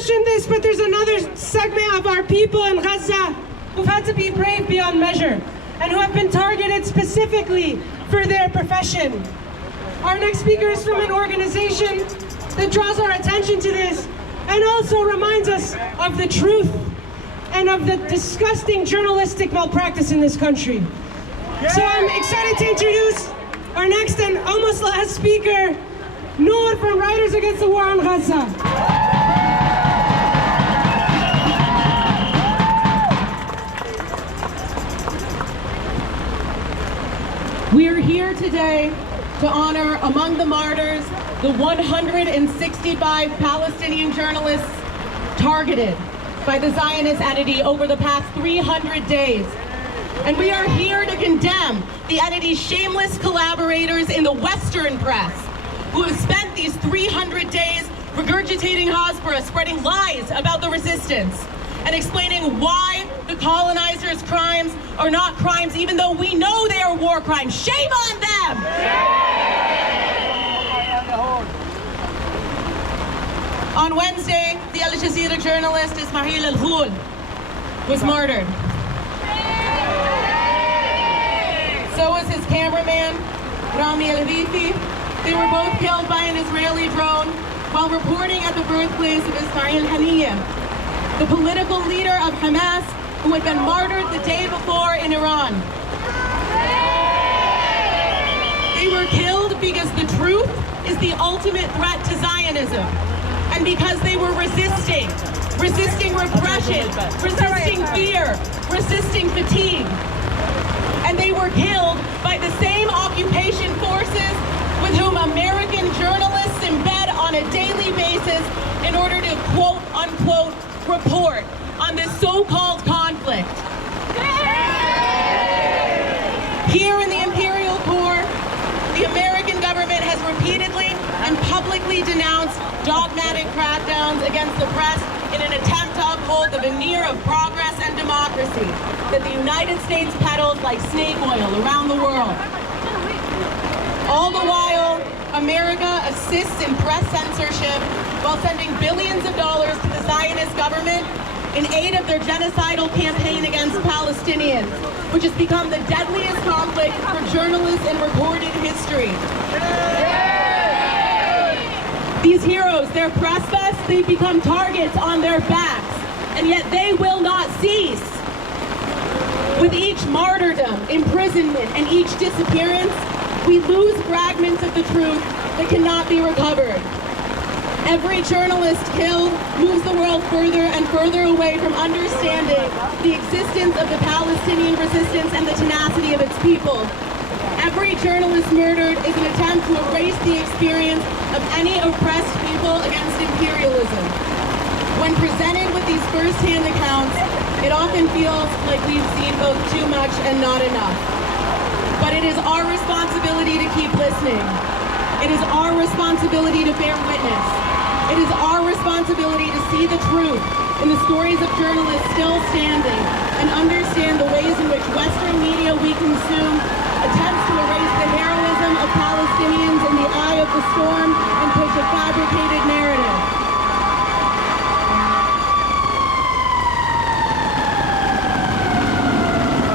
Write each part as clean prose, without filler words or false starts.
mentioned this, but there's another segment of our people in Gaza who've had to be brave beyond measure and who have been targeted specifically for their profession. Our next speaker is from an organization that draws our attention to this and also reminds us of the truth and of the disgusting journalistic malpractice in this country. So I'm excited to introduce our next and almost last speaker, Noor from Writers Against the War on Gaza. We are here today to honor, among the martyrs, the 165 Palestinian journalists targeted by the Zionist entity over the past 300 days. And we are here to condemn the entity's shameless collaborators in the Western press, who have spent these 300 days regurgitating Hasbara, spreading lies about the resistance, and explaining why the colonizers' crimes are not crimes, even though we know they are war crimes. Shame on them! On Wednesday, the Al Jazeera journalist Ismail Al-Ghul was murdered. So was his cameraman, Rami Al-Rifi. They were both killed by an Israeli drone while reporting at the birthplace of Ismail Haniyeh, the political leader of Hamas, who had been martyred the day before in Iran. They were killed because the truth is the ultimate threat to Zionism, and because they were resisting repression, resisting fear, resisting fatigue. And they were killed by the same occupation forces with whom American journalists embed on a daily basis in order to quote unquote report on this so-called conflict. Here in the Imperial Core, the American government has repeatedly and publicly denounced dogmatic crackdowns against the press in an attempt to uphold the veneer of progress and democracy that the United States peddles like snake oil around the world. All the while, America assists in press censorship while sending billions of dollars to the Zionist government in aid of their genocidal campaign against Palestinians, which has become the deadliest conflict for journalists in recorded history. These heroes, their press vests, they become targets on their backs, and yet they will not cease. With each martyrdom, imprisonment, and each disappearance, we lose fragments of the truth that cannot be recovered. Every journalist killed moves the world further and further away from understanding the existence of the Palestinian resistance and the tenacity of its people. Every journalist murdered is an attempt to erase the experience of any oppressed people against imperialism. When presented with these first-hand accounts, it often feels like we've seen both too much and not enough. But it is our responsibility to keep listening. It is our responsibility to bear witness. It is our responsibility to see the truth in the stories of journalists still standing and understand the ways in which Western media we consume attempts to erase the heroism of Palestinians in the eye of the storm and push a fabricated narrative.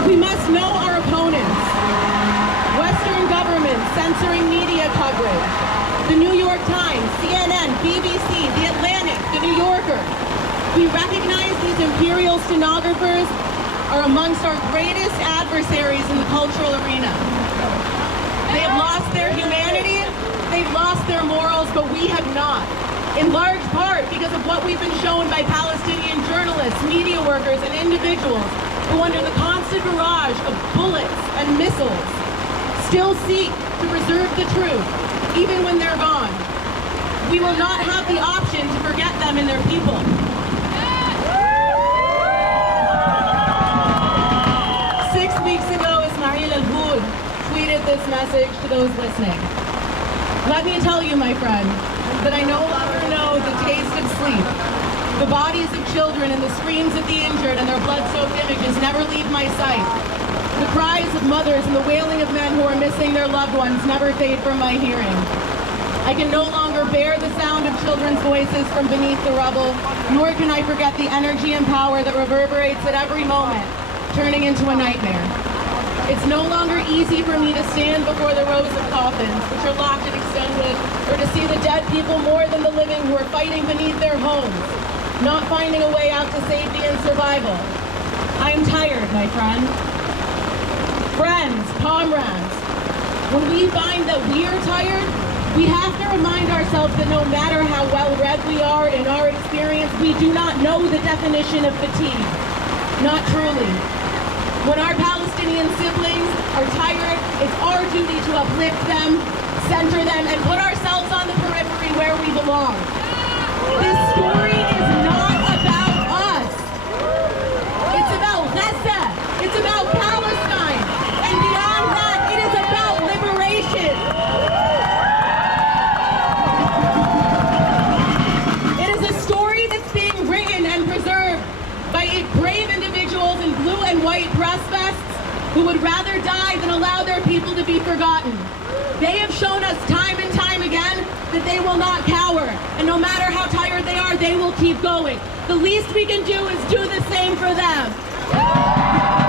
We must know our opponents. Western governments censoring media coverage. The New York Times, CNN, BBC, The Atlantic, The New Yorker. We recognize these imperial stenographers are amongst our greatest adversaries in the cultural arena. They have lost their humanity, they've lost their morals, but we have not. In large part because of what we've been shown by Palestinian journalists, media workers, and individuals who, under the constant barrage of bullets and missiles, still seek to preserve the truth, even when they're gone. We will not have the option to forget them and their people. 6 weeks ago, Ismail Al-Ghul tweeted this message to those listening. Let me tell you, my friend, that I no longer know the taste of sleep. The bodies of children and the screams of the injured and their blood-soaked images never leave my sight. The cries of mothers and the wailing of men who are missing their loved ones never fade from my hearing. I can no longer bear the sound of children's voices from beneath the rubble, nor can I forget the energy and power that reverberates at every moment, turning into a nightmare. It's no longer easy for me to stand before the rows of coffins, which are locked and extended, or to see the dead people more than the living who are fighting beneath their homes, not finding a way out to safety and survival. I am tired, my friend. Friends, comrades, when we find that we are tired, we have to remind ourselves that no matter how well-read we are in our experience, we do not know the definition of fatigue. Not truly. When our Palestinian siblings are tired, it's our duty to uplift them, center them, and put ourselves on the periphery where we belong. This story is not about us. It's about Gaza. It's about Palestine. And beyond that, it is about liberation. It is a story that's being written and preserved by brave individuals in blue and white press vests who would rather die than allow their people to be forgotten. They have shown us time and time again that they will not cower, and no matter how tired they are, they will keep going. The least we can do is do the same for them.